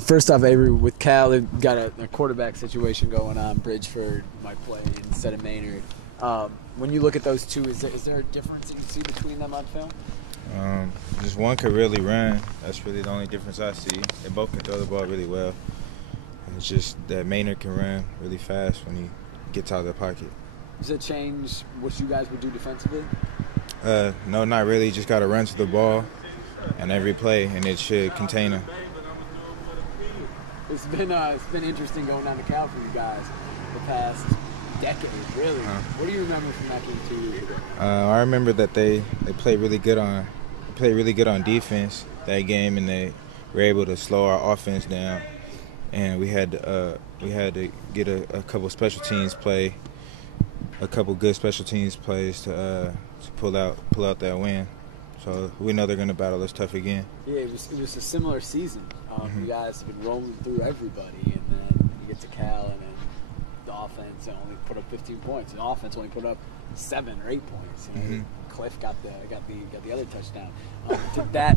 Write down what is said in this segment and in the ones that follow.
First off, Avery, with Cal, they've got a quarterback situation going on. Bridgeford might play instead of Maynard. When you look at those two, is there a difference that you see between them on film? Just one could really run. That's really the only difference I see. They both can throw the ball really well. It's just that Maynard can run really fast when he gets out of the pocket. Does it change what you guys would do defensively? No, not really. Just got to run to the ball and every play, and it should contain him. It's been interesting going down to Cal for you guys the past decade, really. What do you remember from that game 2 years ago? I remember that they played really good on defense that game, and they were able to slow our offense down. And we had to get a couple special teams play, a couple good special teams plays to pull out that win. So we know they're going to battle us tough again. Yeah, it was a similar season. You guys have been rolling through everybody, and then you get to Cal, and then the offense only put up 15 points. The offense only put up 7 or 8 points. You know, Cliff got the other touchdown. Did that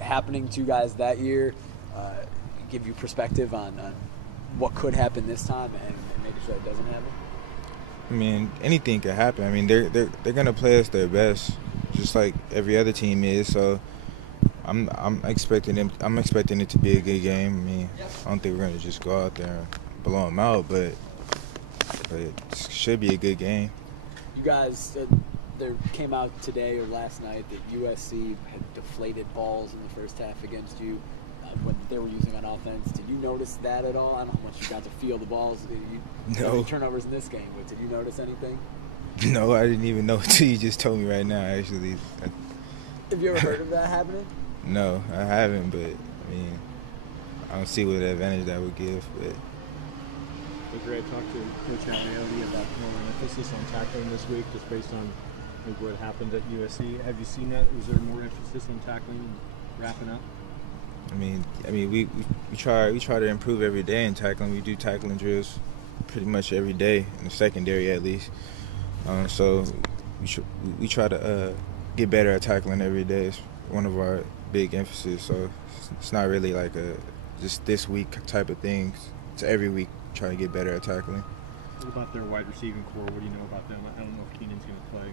happening to you guys that year give you perspective on what could happen this time and making sure that doesn't happen? I mean, anything could happen. I mean, they're going to play us their best, just like every other team is. So I'm expecting it to be a good game. I mean, I don't think we're going to just go out there and blow them out, but it should be a good game. You guys, there came out today or last night that USC had deflated balls in the first half against you when they were using on offense. Did you notice that at all? I don't know how much you got to feel the balls. No turnovers in this game, but did you notice anything? No, I didn't even know until you just told me right now, actually. Have you ever heard of that happening? No, I haven't, but I mean, I don't see what advantage that would give. But Greg talked to Coach Aliotti about more an emphasis on tackling this week, just based on what happened at USC. Have you seen that? Was there more emphasis on tackling and wrapping up? I mean, we try to improve every day in tackling. We do tackling drills pretty much every day in the secondary, at least. So we try to get better at tackling every day. It's one of our big emphasis. So it's not really like just this week type of thing. It's every week try to get better at tackling. What about their wide receiving core? What do you know about them? I don't know if Keenan's going to play.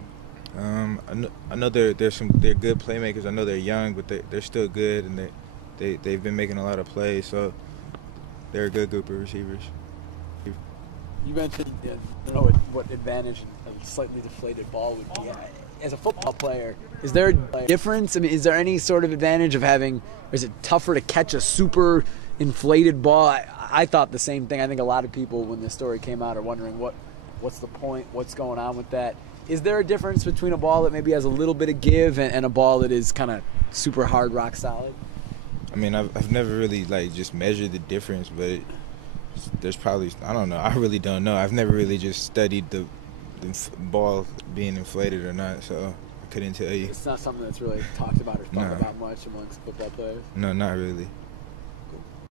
I know they're good playmakers. I know they're young, but they're still good, and they've been making a lot of plays. So they're a good group of receivers. You mentioned, I don't know what advantage a slightly deflated ball would be. As a football player, is there a difference? I mean, is there any sort of advantage of having, or is it tougher to catch a super inflated ball? I thought the same thing. I think a lot of people, when this story came out, are wondering what's the point, what's going on with that. Is there a difference between a ball that maybe has a little bit of give and a ball that is kind of super hard, rock solid? I mean, I've never really just measured the difference, but there's probably, I don't know. I really don't know. I've never really just studied the ball being inflated or not, so I couldn't tell you. It's not something that's really talked about or thought about much amongst football players? No, not really.